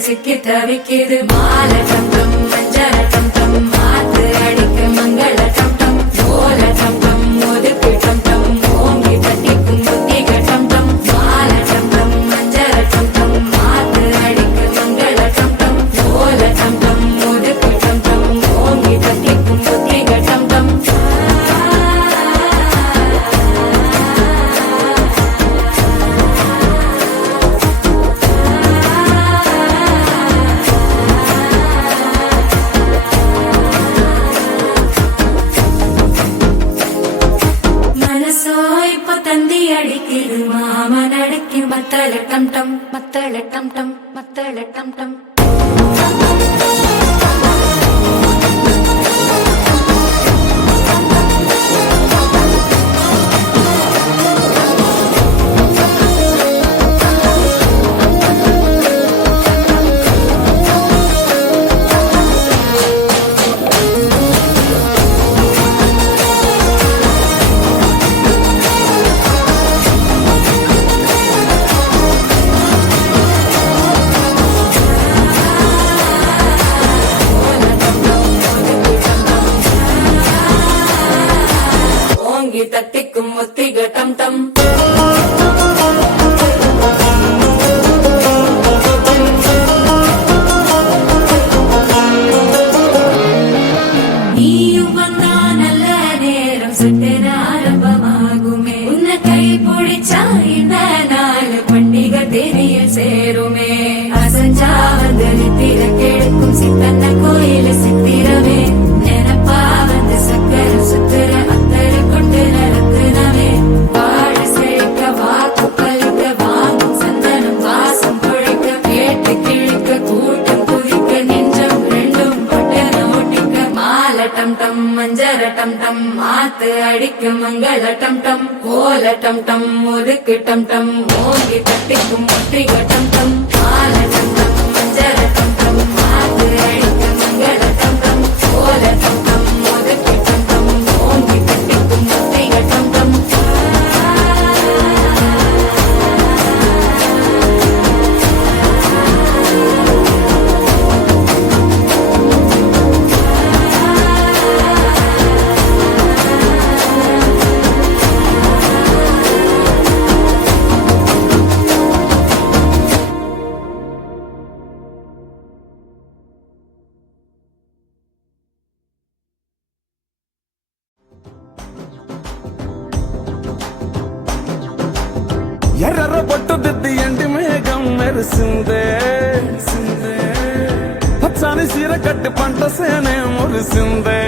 சிக்கி தவிக்கிது மால டம் டம் மஞ்சள டம் டம் மாத்து அடிக்க மங்கள டம் டம் ஓல டம் டம் ஒதுக்கு டம் டம் ஓங்கி தட்டிக்கும் புத்திக டம் டம் மால டம் டம் மஞ்சள டம் டம் மாத்து அடிக்க மங்கள டம் டம் ஓல டம் டம் ஒதுக்கு டம் டம் ஓங்கி தட்டிக்கும் புத்திக டம் டம் தந்தி அடிக்குது மாமன் அடிக்கு மத்தள டம் டம் மத்தள டம் டம் மத்தள டம் டம் தட்டிக்கும் முத்திக டம் டம் நீயும் வந்தா நல்ல நேரம் சுட்டென ஆரம்பமாகுமே உன்னை கை பிடிச்சா இந்த நாள் பண்டிகை தெரிய சேருமே அசஞ்சா வந்து நித்திர கெடுக்கும் சித்தன்ன கோயில சித்திரமே நினப்பா வந்து சக்கர சுத்துற டம் டம் மஞ்சர டம் டம் மாத்து அடிக்கும் மங்கள டம் டம் ஓல டம் டம் ஒதுக்கு டம் டம் ஓங்கி தட்டிக்கும் முத்திக டம் டம் மால டம் டம் மஞ்சர டம் டம் மாத்து அடிக்கும் மங்கள டம் டம் ஓல டம் டம் ஒதுக்கு டம் டம் ஓங்கி தட்டிக்கும் முத்திக டம் டம் ఎర్ర బొట్టు దిద్ది ఎండి మేఘం మెరిసిందే పచ్చని సీర కట్టి పంట సేనే మురిసిందే